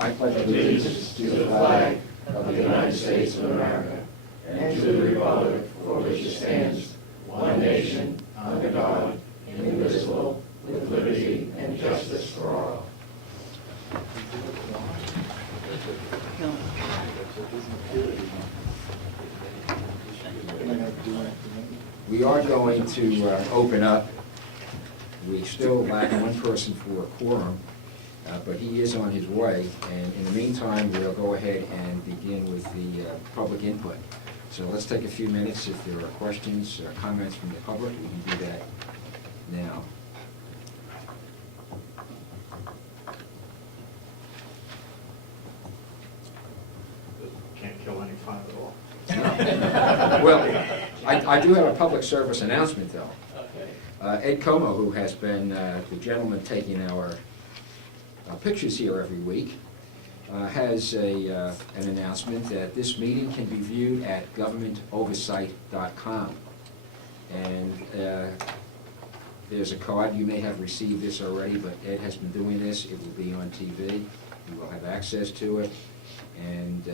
I pledge allegiance to the flag of the United States of America and to the republic for which it stands, one nation, under God, indivisible, with liberty and justice for all. We are going to open up. We still lack one person for a quorum, but he is on his way. And in the meantime, we'll go ahead and begin with the public input. So let's take a few minutes. If there are questions or comments from the public, we can do that now. Can't kill any fun at all. Well, I do have a public service announcement, though. Okay. Ed Como, who has been the gentleman taking our pictures here every week, has an announcement that this meeting can be viewed at GovernmentOversite.com. And there's a card. You may have received this already, but Ed has been doing this. It will be on TV. You will have access to it. And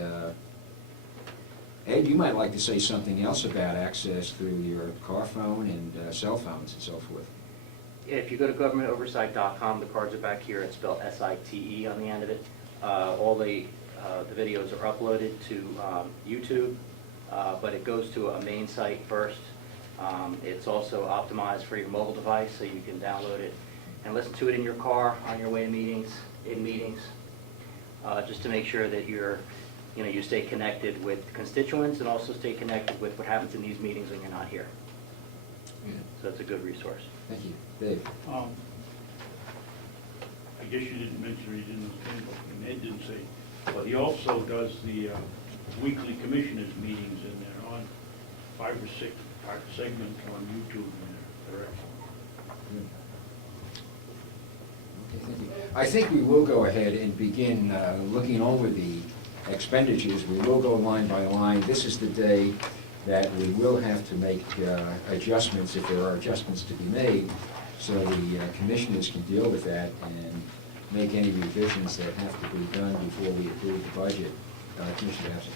Ed, you might like to say something else about access through your car phone and cell phones and so forth. If you go to GovernmentOversite.com, the cards are back here. It's spelled S-I-T-E on the end of it. All the videos are uploaded to YouTube, but it goes to a main site first. It's also optimized for your mobile device, so you can download it and listen to it in your car on your way to meetings, in meetings, just to make sure that you stay connected with constituents and also stay connected with what happens in these meetings when you're not here. Yeah. So it's a good resource. Thank you. Dave? I guess you didn't mention, or you didn't say, and Ed didn't say, but he also does the weekly commissioners meetings, and they're on 5 or 6 part segments on YouTube, and they're excellent. Okay, thank you. I think we will go ahead and begin looking over the expenditures. We will go line by line. This is the day that we will have to make adjustments if there are adjustments to be made, so the commissioners can deal with that and make any revisions that have to be done before we approve the budget. Commissioner Absent.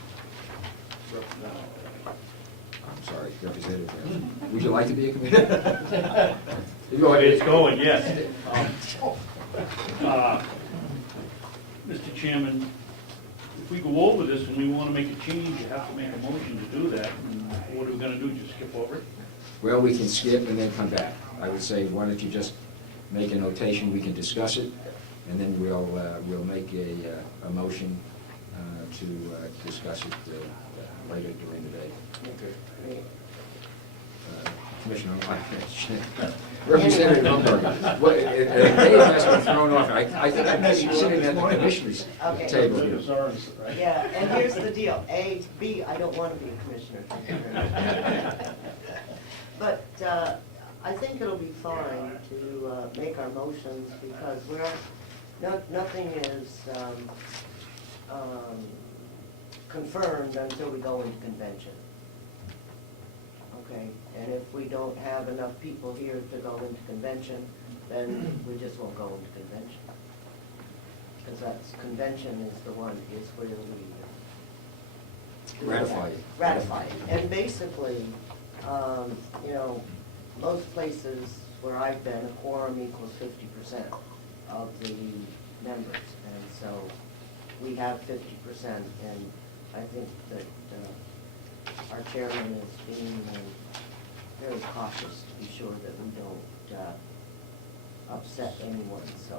I'm sorry, Representative Absent. Would you like to be a commissioner? Go ahead. It's going, yes. Mr. Chairman, if we go over this and we want to make a change, you have to make a motion to do that. And what are we going to do, just skip over it? Well, we can skip and then come back. I would say, why don't you just make a notation, we can discuss it, and then we'll make a motion to discuss it later during the day. Okay. Commissioner, Representative Umberger, well, Dave has been thrown off. I think I'm sitting at the commissioner's Okay. table here. Yeah, and here's the deal, B, I don't want to be a commissioner. But I think it'll be fine to make our motions because nothing is confirmed until we go into convention. Okay, and if we don't have enough people here to go into convention, then we just won't go into convention. Because convention is the one, is where we Ratify it. ratify it. And basically, most places where I've been, a quorum equals 50% of the members. And so we have 50%, and I think that our chairman is being very cautious to be sure that we don't upset anyone, so.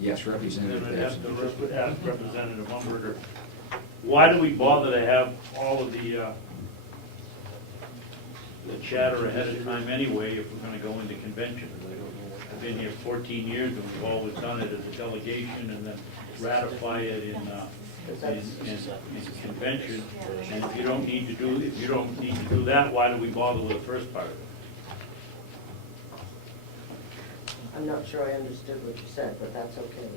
Yes, And Representative then I'd have Absent. to ask Representative Umberger, why do we bother to have all of the chatter ahead of time anyway if we're going to go into convention? I've been here 14 years and we've always done it as a delegation and then ratify it in convention. And if you don't need to do that, why do we bother with the first part of it? I'm not sure I understood what you said, but that's okay.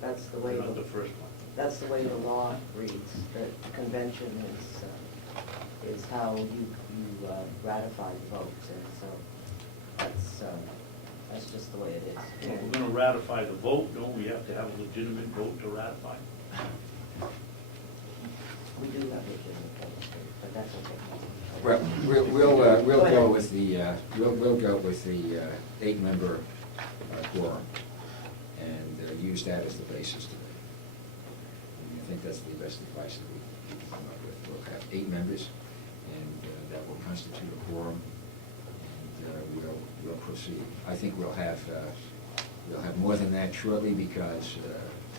That's the way Not the first one. that's the way the law reads. The convention is how you ratify the votes, and so that's just the way it is. If we're gonna ratify the vote, don't we have to have a legitimate vote to ratify? We do have legitimate votes, but that's okay. Well, we'll go with the, we'll go with the 8-member quorum and use that as the basis today. I think that's the best advice that we can come up with. We'll have 8 members, and that will constitute a quorum, and we'll proceed. I think we'll have more than that shortly, because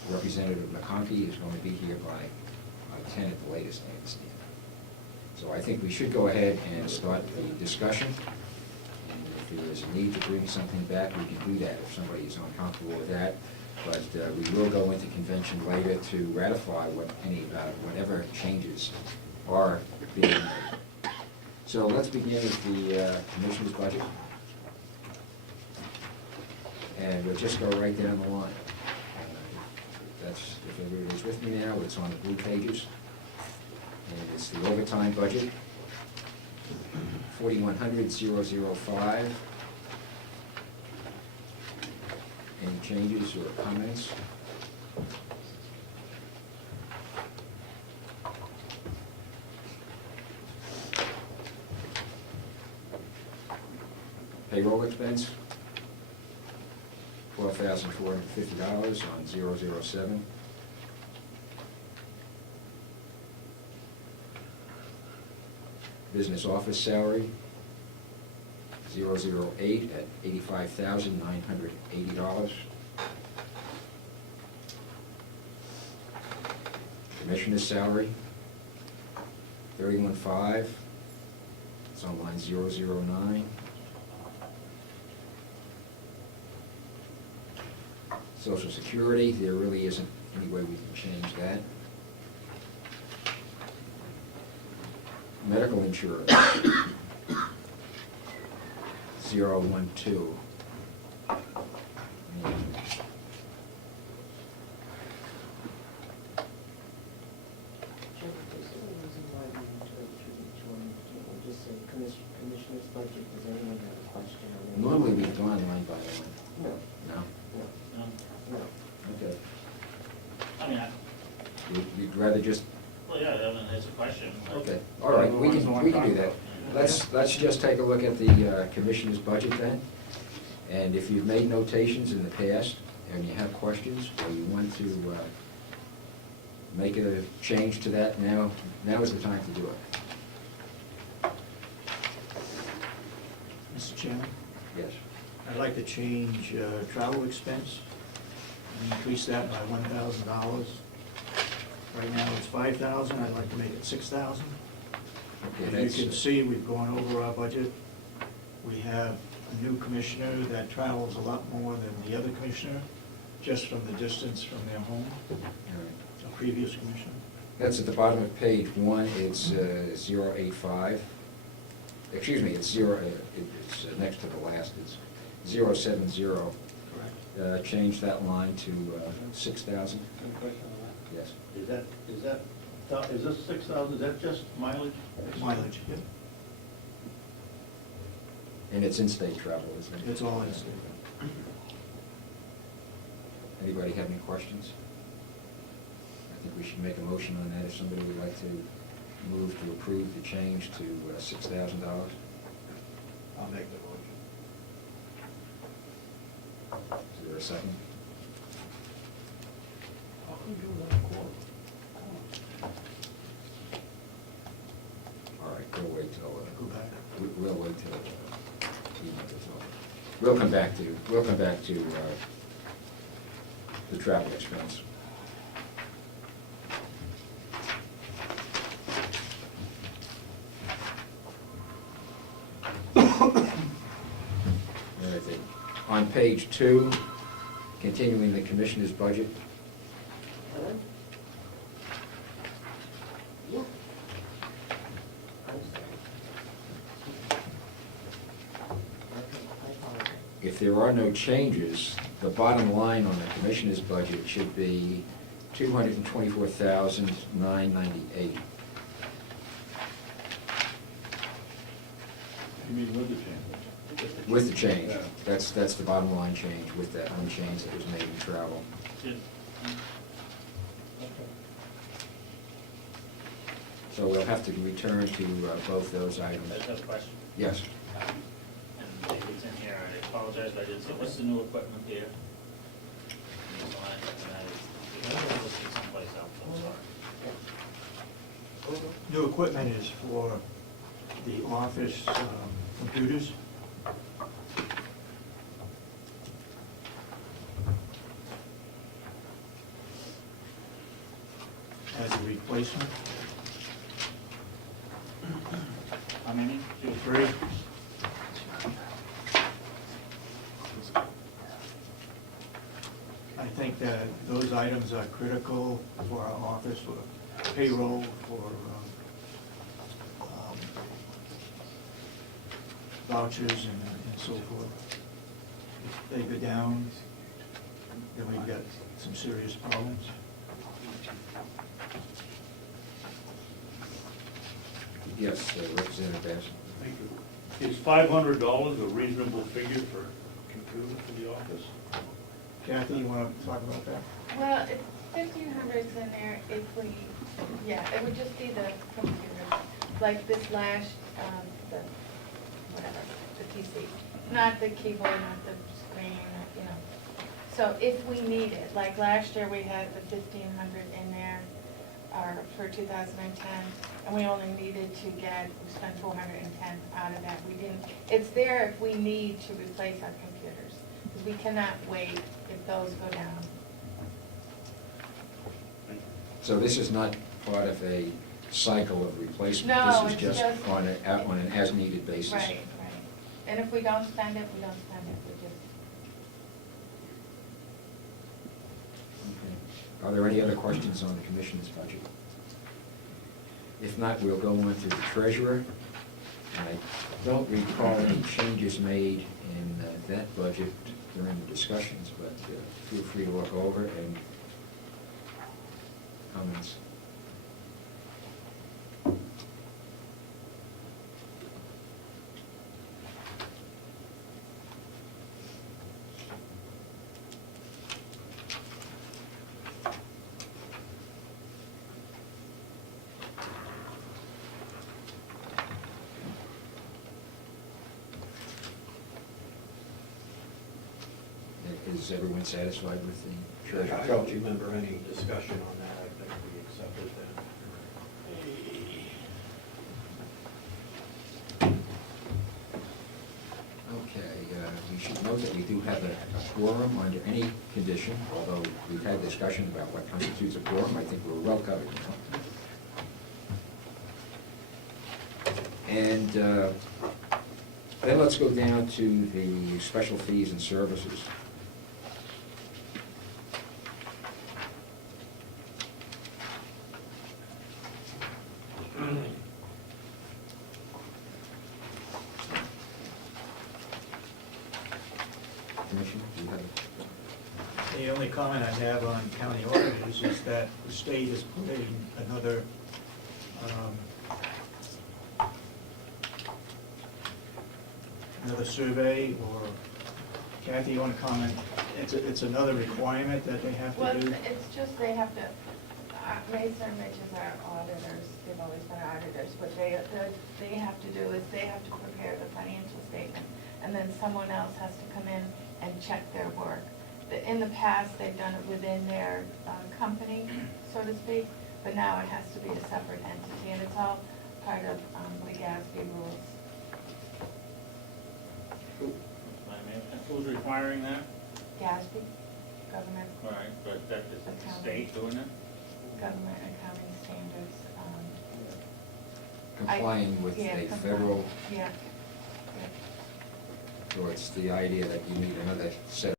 Representative McConkey is going to be here by 10 at the latest, I understand. So I think we should go ahead and start the discussion. And if there is a need to bring something back, we can do that if somebody is uncomfortable with that. But we will go into convention later to ratify whatever changes are being made. So let's begin with the commissioner's budget. And we'll just go right down the line. If everybody's with me now, it's on the blue pages. And it's the overtime budget, 4100,005. Any changes or comments? Payroll expense, $12,450 on 007. Business office salary, 008 at $85,980. Commissioner's salary, 31.5. It's on line 009. Social Security, there really isn't any way we can change that. Medical insurance, 012. Commissioner's budget, does anyone have a question? Normally we've gone line by line. No, No? no. Okay. I mean, You'd rather just, well, yeah, I mean, it's a question. okay, all right, we can do that. Let's just take a look at the commissioner's budget then. And if you've made notations in the past and you have questions, or you want to make a change to that, now is the time to do it. Mr. Chairman, Yes. I'd like to change travel expense and increase that by $1,000. Right now it's $5,000, I'd like to make it $6,000. Okay, As you can see, we've gone over our budget. We have a new commissioner that travels a lot more than the other commissioner, just from the distance from their home, All right. a previous commissioner. That's at the bottom of page 1, it's 085. Excuse me, it's next to the last, it's 070. Correct. Change that line to 6,000. Any question on that? Yes. Is this 6,000, is that just mileage? Mileage, yeah. And it's in-state travel, isn't it? It's all in state. Anybody have any questions? I think we should make a motion on that if somebody would like to move to approve the change to $6,000. I'll make the motion. Is there a second? How could you want a quote? All right, we'll wait till, Go back. we'll wait till email is over. We'll come back to the travel expense. Everything. On page 2, continuing the commissioner's budget, Yeah. I'm sorry. Okay, I apologize. if there are no changes, the bottom line on the commissioner's budget should be $224,998. You mean with the change? With the change, Yeah. that's the bottom line change, with that one change that was made in travel. Did- So we'll have to return to both those items. I just have a question. Yes. And maybe it's in here, I apologize, but I didn't see, what's the new equipment here? In this line, and I was listed someplace else, I'm sorry. New equipment is for the office computers. As a replacement. How many? Three. I think that those items are critical for our office, for payroll, for vouchers and so forth. If they go down, then we've got some serious problems. Yes, Representative Bass. Thank you. Is $500 a reasonable figure for a computer for the office? Kathy, you want to talk about that? Well, it's 1,500's in there if we, yeah, it would just be the computers, like this last, the, whatever, the PC. Not the keyboard, not the screen, you know. So if we need it, like last year we had the 1,500 in there, for 2010, and we only needed to we spent 410 out of that. We didn't, it's there if we need to replace our computers, because we cannot wait if those go down. So this is not part of a cycle of replacement? No, This it's is just just- on an as-needed basis? Right, right. And if we don't spend it, we don't spend it, we just, Okay. Are there any other questions on the commission's budget? If not, we'll go on to the treasurer. I don't recall any changes made in that budget during the discussions, but feel free to look over and comments. Is everyone satisfied with the treasurer? I don't remember any discussion on that. I think we accepted that. Okay, we should note that we do have a quorum under any condition, although we've had discussion about what constitutes a quorum. I think we're well covered now. And then let's go down to the special fees and services. Commissioner, do you have? The only comment I have on county auditors is that the state is putting another survey, or Kathy, you want to comment? It's another requirement that they have well, to do? it's just they have to, Mason and Mitch is our auditors, they've always been our auditors. What they have to do is they have to prepare the financial statement, and then someone else has to come in and check their work. In the past, they've done it within their company, so to speak, but now it has to be a separate entity, and it's all part of the GASB rules. Who's requiring that? GASB, government, All right, but that is the Accounting. state doing it? government accounting standards. Complying with Yeah, a complying. federal, Yeah. so it's the idea that you need another set